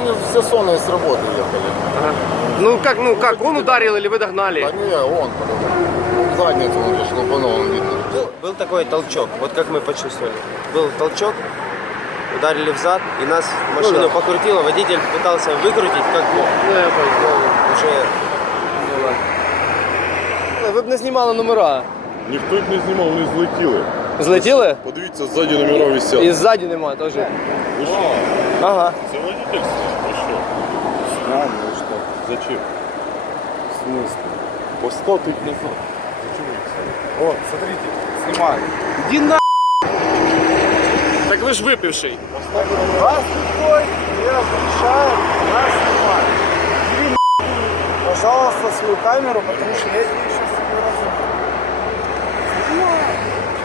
они все сонные с работы ехали. Ага. Ну как, ну как, он ударил или вы догнали? А не, он, по-моему. Задницу он же шлупанул, он видно. Был, был такой толчок, вот как мы почувствовали. Был толчок, ударили в зад, и нас машину да. покрутило. Водитель пытался выкрутить, как мог. Ну, я понял. Уже Ну, ладно. Ну, Ви б не знімали номера. Ніхто їх не знімав, вони злетіли. Злетіли? Подивіться, ззаді номера висять. І ззаді нема теж. Ви що? Ага. Це водитель? Що? Странно, ви що? Зачем? В смысле? Поставте їх назад. Зачем ви це? О, смотрите, снимай. Іди на. Так ви ж випивший. Вас никто не разрешает нас снимать. Бери нахуй, пожалуйста, свою камеру, потому что я тебе сейчас не разобью.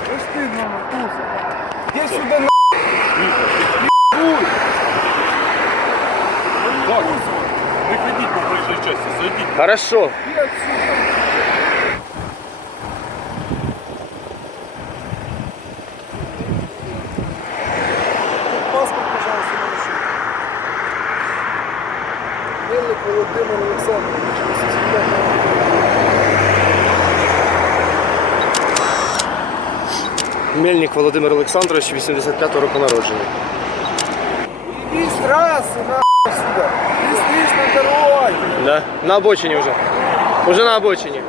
Слышь ты, номер туза. Иди сюда на... не ходіть по проїжджій часті, зайдіть. Хорошо. Паспорт, пожалуйста, на машину. Мельник Володимир Олександрович, 85 Мельник Володимир Олександрович, 85 року народження. Сюда. Да. На обочині вже. Уже на обочині.